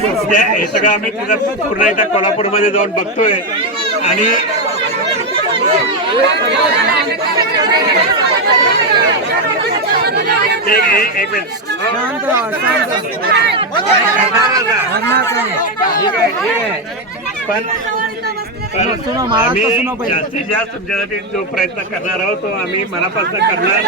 हे सगळं आम्ही तिथं पूर्ण एकदा कोल्हापूरमध्ये जाऊन बघतोय. आणि एक मिनिट. आहे. पण आम्ही जास्तीत जास्त तुमच्यासाठी जो प्रयत्न करणार आहोत तो आम्ही मनापासून करणार.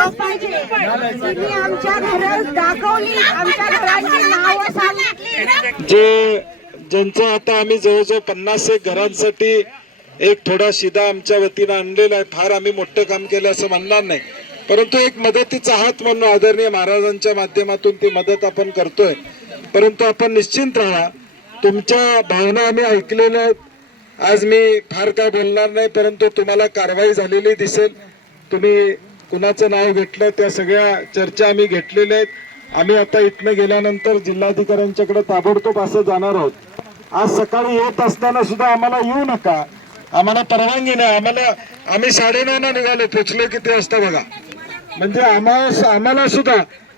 तुम्ही आमच्या घरात दाखवली आमच्या घराची नावं सांगितली. जे ज्यांचं आता आम्ही जवळजवळ पन्नास एक घरांसाठी एक थोडा शिदा आमच्या वतीनं आणलेला आहे. फार आम्ही मोठं काम केलं असं म्हणणार नाही. परंतु एक मदतीचा हात म्हणून आदरणीय महाराजांच्या माध्यमातून ती मदत आपण करतोय. परंतु आपण निश्चिंत राहा. तुमच्या भावना आम्ही ऐकलेल्या आहेत. आज मी फार काय बोलणार नाही परंतु तुम्हाला कारवाई झालेली दिसेल. तुम्ही कुणाचं नाव घेतलं त्या सगळ्या चर्चा आम्ही घेतलेल्या आहेत. आम्ही आता इथनं गेल्यानंतर जिल्हाधिकाऱ्यांच्याकडे ताबडतोब असं जाणार आहोत. आज सकाळी येत असताना सुद्धा आम्हाला येऊ नका. आम्हाला परवानगी नाही. आम्हाला आम्ही साडेनऊला निघालो. पोचलो किती वाजता बघा. म्हणजे आम्हाला आम्हाला सुद्धा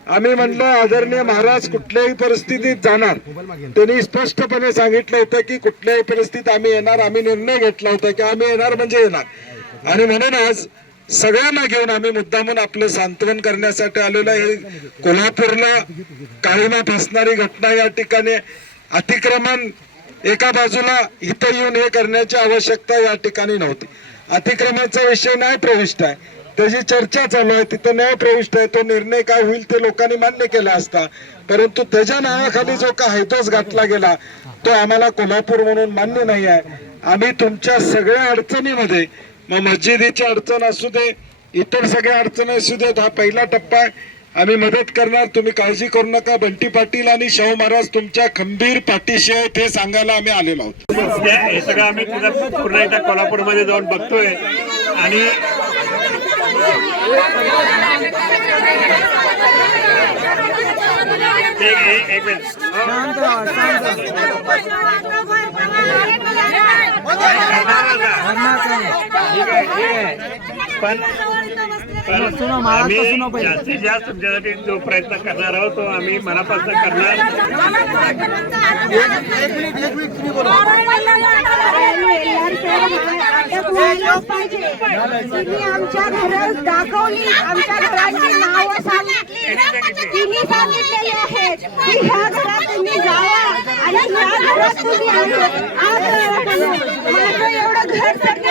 आम्ही म्हणलं आदरणीय महाराज कुठल्याही परिस्थितीत जाणार. त्यांनी स्पष्टपणे सांगितलं होतं की कुठल्याही परिस्थितीत आम्ही येणार. आम्ही निर्णय घेतला होता की आम्ही येणार म्हणजे येणार. आणि म्हणून आज सगळ्यांना घेऊन आम्ही मुद्दामून आपलं सांत्वन करण्यासाठी आलेलो आहे. कोल्हापूरला काळीमा फसणारी घटना या ठिकाणी अतिक्रमण एका बाजूला इथं येऊन हे करण्याची आवश्यकता या ठिकाणी नव्हती. अतिक्रमणाचा विषय न्याय प्रविष्ट आहे. त्याची चर्चा चालू आहे. तिथं न्याय प्रविष्ट आहे. तो निर्णय काय होईल ते लोकांनी मान्य केला असता. परंतु त्याच्या नावाखाली जो का हैदोस घातला गेला तो आम्हाला कोल्हापूर म्हणून मान्य नाही आहे. आम्ही तुमच्या सगळ्या अडचणीमध्ये मग मस्जिदीची अडचण असू दे इतर सगळ्या अडचणी असू देत हा पहिला टप्पा आहे. आम्ही मदत करणार तुम्ही काळजी करू नका. बंटी पाटील आणि शाहू महाराज तुमच्या खंबीर पाठीशी आहेत हे सांगायला आम्ही आलेलो आहोत. हे सगळं आम्ही पूर्ण एकदा कोल्हापूरमध्ये जाऊन बघतोय. आणि एक एक- एक मिनिट. पण तो आम्ही जास्तीत जास्त तुमच्यासाठी जो प्रयत्न करणार आहोत तो आम्ही मनापासून करणार आमच्या घरात दाखवली आमच्या घराची सांगितली तिने सांगितलेली आहेत की ह्या घरात तुम्ही जावा आणि ह्या घरात तुम्ही आज माझं